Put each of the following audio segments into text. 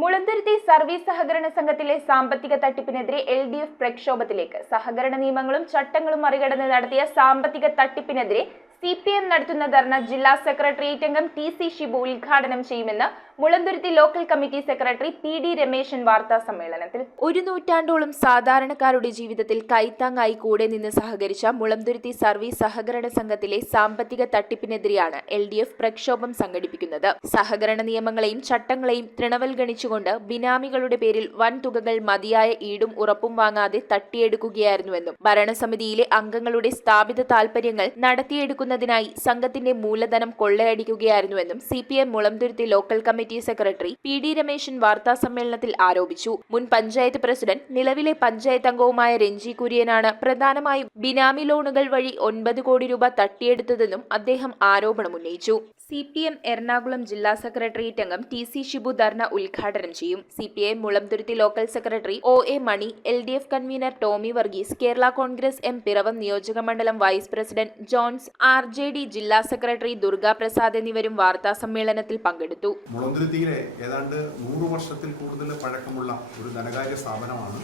Mulanthuruthy service സഹകരണ സംഘത്തിലെ സാമ്പത്തിക തട്ടിപ്പിനെതിരെ LDF പ്രക്ഷോഭത്തിലേക്ക്. സഹകരണ നിയമങ്ങളും ചട്ടങ്ങളും മറികടന്ന് നടത്തിയ സാമ്പത്തിക തട്ടിപ്പിനെതിരെ CPM നടത്തുന്ന ധർണ ജില്ലാ സെക്രട്ടേറിയറ്റ് അംഗം TC ഷിബു ഉദ്ഘാടനം ചെയ്യുമെന്ന് Mulanthuruthy local committee secretary PD Rameshan വാർത്താ സമ്മേളനത്തിൽ. ഒരു നൂറ്റാണ്ടോളം സാധാരണക്കാരുടെ ജീവിതത്തിൽ കൈത്താങ്ങായി കൂടെ നിന്ന് സഹകരിച്ച മുളന്തുരുത്തി സർവീസ് സഹകരണ സംഘത്തിലെ സാമ്പത്തിക തട്ടിപ്പിനെതിരെയാണ് LDF പ്രക്ഷോഭം സംഘടിപ്പിക്കുന്നത്. സഹകരണ നിയമങ്ങളെയും ചട്ടങ്ങളെയും തൃണവൽഗണിച്ചുകൊണ്ട് ബിനാമികളുടെ പേരിൽ വൻ തുകകൾ മതിയായ ഈടും ഉറപ്പും വാങ്ങാതെ തട്ടിയെടുക്കുകയായിരുന്നുവെന്നും ഭരണസമിതിയിലെ അംഗങ്ങളുടെ സ്ഥാപിത താൽപര്യങ്ങൾ നടത്തിയെടുക്കുന്നതിനായി സംഘത്തിന്റെ മൂലധനം കൊള്ളയടിക്കുകയായിരുന്നുവെന്നും CPM Mulanthuruthy local committee secretary PD Rameshan വാർത്താ സമ്മേളനത്തിൽ ആരോപിച്ചു. മുൻ പഞ്ചായത്ത് പ്രസിഡന്റ്, നിലവിലെ പഞ്ചായത്ത് അംഗവുമായ രഞ്ജി കുര്യനാണ് പ്രധാനമായും ബിനാമി ലോണുകൾ വഴി 9 കോടി രൂപ തട്ടിയെടുത്തതെന്നും അദ്ദേഹം ആരോപണമുന്നയിച്ചു. CPM എറണാകുളം ജില്ലാ സെക്രട്ടേറിയറ്റ് അംഗം TC ഷിബു ധർണ ഉദ്ഘാടനം ചെയ്യും. CPM Mulanthuruthy local secretary OA Mani, LDF convener Tommy Varghese, Kerala Congress M Piravom നിയോജക മണ്ഡലം വൈസ് പ്രസിഡന്റ് ജോൺസ്, RJD ജില്ലാ സെക്രട്ടറി ദുർഗാ പ്രസാദ് എന്നിവരും വാർത്താ സമ്മേളനത്തിൽ പങ്കെടുത്തു. മുളന്തുരുത്തിയിലെ ഏതാണ്ട് 100 വർഷത്തിൽ കൂടുതൽ പഴക്കമുള്ള ഒരു ധനകാര്യ സ്ഥാപനമാണ്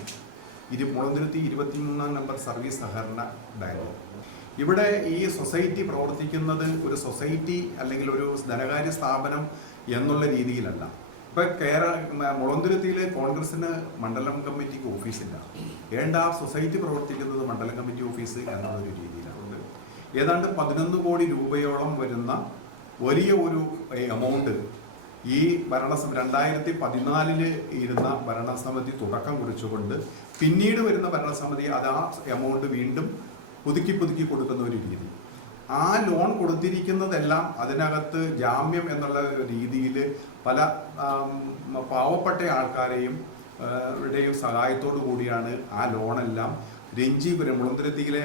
മുളന്തുരുത്തി 23-ാം നമ്പർ സർവീസ് സഹകരണ ബാങ്ക്. ഇവിടെ ഈ സൊസൈറ്റി പ്രവർത്തിക്കുന്നത് ഒരു സൊസൈറ്റി അല്ലെങ്കിൽ ഒരു ധനകാര്യ സ്ഥാപനം എന്നുള്ള രീതിയിലല്ല. ഇപ്പം മുളന്തുരുത്തിയിൽ കോൺഗ്രസിന് മണ്ഡലം കമ്മിറ്റിക്ക് ഓഫീസില്ല. ആ സൊസൈറ്റി പ്രവർത്തിക്കുന്നത് മണ്ഡലം കമ്മിറ്റി ഓഫീസ് എന്നുള്ളൊരു രീതിയിലാണ്. ഏതാണ്ട് 11 കോടി രൂപയോളം വരുന്ന വലിയ ഒരു എമൗണ്ട് ഈ 2014 ഇരുന്ന ഭരണസമിതി തുടക്കം കുറിച്ചുകൊണ്ട് പിന്നീട് വരുന്ന ഭരണസമിതി അത് ആ എമൗണ്ട് വീണ്ടും പുതുക്കി കൊടുക്കുന്ന ഒരു രീതി. ആ ലോൺ കൊടുത്തിരിക്കുന്നതെല്ലാം അതിനകത്ത് ജാമ്യം എന്നുള്ള രീതിയിൽ പല പാവപ്പെട്ട ആൾക്കാരെയും സഹായത്തോടു കൂടിയാണ് ആ ലോണെല്ലാം മുളന്തുരുത്തിയിലെ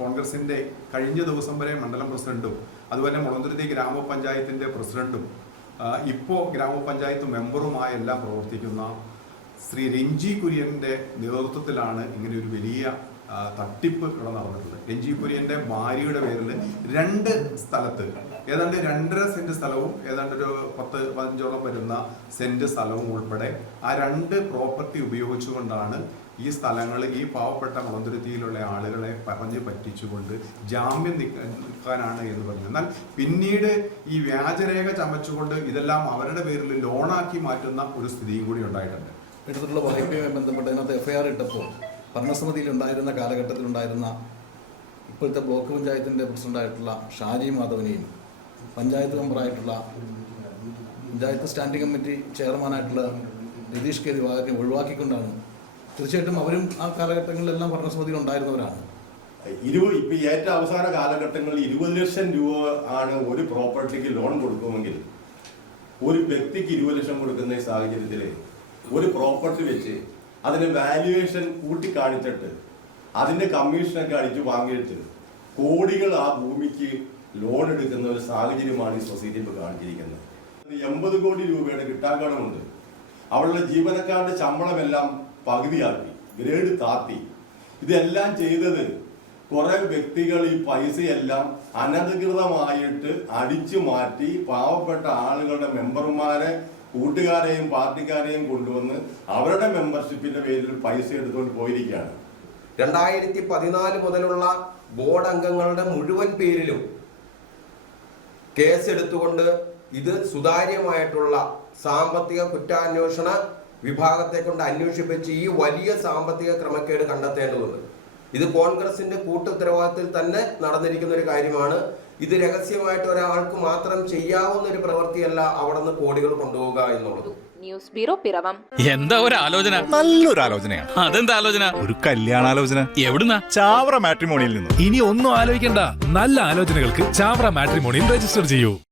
കോൺഗ്രസിൻ്റെ കഴിഞ്ഞ ദിവസം വരെ മണ്ഡലം പ്രസിഡന്റും അതുപോലെ മുളന്തുരുത്തി ഗ്രാമപഞ്ചായത്തിൻ്റെ പ്രസിഡന്റും ഇപ്പോൾ ഗ്രാമപഞ്ചായത്ത് മെമ്പറുമായി എല്ലാം പ്രവർത്തിക്കുന്ന ശ്രീ രഞ്ജി കുര്യൻ്റെ നേതൃത്വത്തിലാണ് ഇങ്ങനെ ഒരു വലിയ തട്ടിപ്പ് ഇവിടെ നടന്നിട്ടുള്ളത്. രഞ്ജി കുര്യൻ്റെ ഭാര്യയുടെ പേരിൽ 2 സ്ഥലത്ത് ഏതാണ്ട് 2.5 സെന്റ് സ്ഥലവും ഏതാണ്ട് ഒരു 10-15ഓളം വരുന്ന സെന്റ് സ്ഥലവും ഉൾപ്പെടെ ആ 2 പ്രോപ്പർട്ടി ഉപയോഗിച്ചുകൊണ്ടാണ് ഈ സ്ഥലങ്ങൾ ഈ പാവപ്പെട്ട മുളന്തുരുത്തിയിലുള്ള ആളുകളെ പറഞ്ഞ് പറ്റിച്ചുകൊണ്ട് ജാമ്യം നിൽക്കാനാണ് എന്ന് പറഞ്ഞു. എന്നാൽ പിന്നീട് ഈ വ്യാജരേഖ ചമച്ചുകൊണ്ട് ഇതെല്ലാം അവരുടെ പേരിൽ ലോണാക്കി മാറ്റുന്ന ഒരു സ്ഥിതിയും കൂടി ഉണ്ടായിട്ടുണ്ട്. എടുത്തിട്ടുള്ള വായ്പയുമായി ബന്ധപ്പെട്ട് അതിനകത്ത് FIR ഇട്ടപ്പോൾ ഭരണസമിതിയിലുണ്ടായിരുന്ന കാലഘട്ടത്തിലുണ്ടായിരുന്ന ഇപ്പോഴത്തെ ബ്ലോക്ക് പഞ്ചായത്തിൻ്റെ പ്രസിഡന്റായിട്ടുള്ള ഷാജി മാധവനെയും പഞ്ചായത്ത് മെമ്പറായിട്ടുള്ള പഞ്ചായത്ത് സ്റ്റാൻഡിംഗ് കമ്മിറ്റി ചെയർമാനായിട്ടുള്ള രതീഷ് കെ ദിവാകരനെ ഒഴിവാക്കിക്കൊണ്ടാണ്. തീർച്ചയായിട്ടും അവരും ആ കാലഘട്ടങ്ങളിലെല്ലാം ഭരണസമിതിയിൽ ഉണ്ടായിരുന്നവരാണ്. ഇപ്പൊ ഏറ്റവും അവസാന കാലഘട്ടങ്ങളിൽ 20 ലക്ഷം രൂപ ആണ് ഒരു പ്രോപ്പർട്ടിക്ക് ലോൺ കൊടുക്കുമെങ്കിൽ ഒരു വ്യക്തിക്ക് 20 ലക്ഷം കൊടുക്കുന്ന സാഹചര്യത്തിൽ ഒരു പ്രോപ്പർട്ടി വെച്ച് അതിന് വാല്യുവേഷൻ കൂട്ടിക്കാണിച്ചിട്ട് അതിന്റെ കമ്മീഷനൊക്കെ അടിച്ചു വാങ്ങിയിട്ട് കോടികൾ ആ ഭൂമിക്ക് ലോൺ എടുക്കുന്ന ഒരു സാഹചര്യമാണ് ഈ സൊസൈറ്റി ഇപ്പോൾ കാണിച്ചിരിക്കുന്നത്. 80 കോടി രൂപയുടെ കിട്ടാക്കടമുണ്ട്. അവളുടെ ജീവനക്കാരുടെ ശമ്പളമെല്ലാം പകുതിയാക്കി, ഗ്രേഡ് താത്തി. ഇതെല്ലാം ചെയ്തത് കുറെ വ്യക്തികൾ ഈ പൈസയെല്ലാം അനധികൃതമായിട്ട് അടിച്ചു മാറ്റി പാവപ്പെട്ട ആളുകളുടെ മെമ്പർമാരെ, കൂട്ടുകാരെയും പാർട്ടിക്കാരെയും കൊണ്ടുവന്ന് അവരുടെ മെമ്പർഷിപ്പിന്റെ പേരിൽ പൈസ എടുത്തുകൊണ്ട് പോയിരിക്കുകയാണ്. 2014 മുതലുള്ള ബോർഡ് അംഗങ്ങളുടെ മുഴുവൻ പേരിലും കേസെടുത്തുകൊണ്ട് ഇത് സുതാര്യമായിട്ടുള്ള സാമ്പത്തിക കുറ്റാന്വേഷണ വിഭാഗത്തെ കൊണ്ട് അന്വേഷിപ്പിച്ച് ഈ വലിയ സാമ്പത്തിക ക്രമക്കേട് കണ്ടെത്തേണ്ടതുണ്ട്. ഇത് കോൺഗ്രസിന്റെ കൂട്ടുത്തരവാദിത്തത്തിൽ തന്നെ നടന്നിരിക്കുന്ന ഒരു കാര്യമാണ്. ഇത് രഹസ്യമായിട്ട് ഒരാൾക്ക് മാത്രം ചെയ്യാവുന്ന ഒരു പ്രവൃത്തിയല്ല അവിടെ നിന്ന് കോടികൾ കൊണ്ടുപോകുക എന്നുള്ളത്. News bureau Piravom. എന്താ ഒരു ആലോചന? നല്ലൊരു ആലോചനയാണ്. അതെന്താ ആലോചന? ഒരു കല്യാണാലോചന. എവിടുന്നാ? ചാവറ മാട്രിമോണിയിൽ നിന്ന്. ഇനി ഒന്നും ആലോചിക്കണ്ട, നല്ല ആലോചനകൾക്ക് ചാവറ മാട്രിമോണിയിൽ രജിസ്റ്റർ ചെയ്യൂ.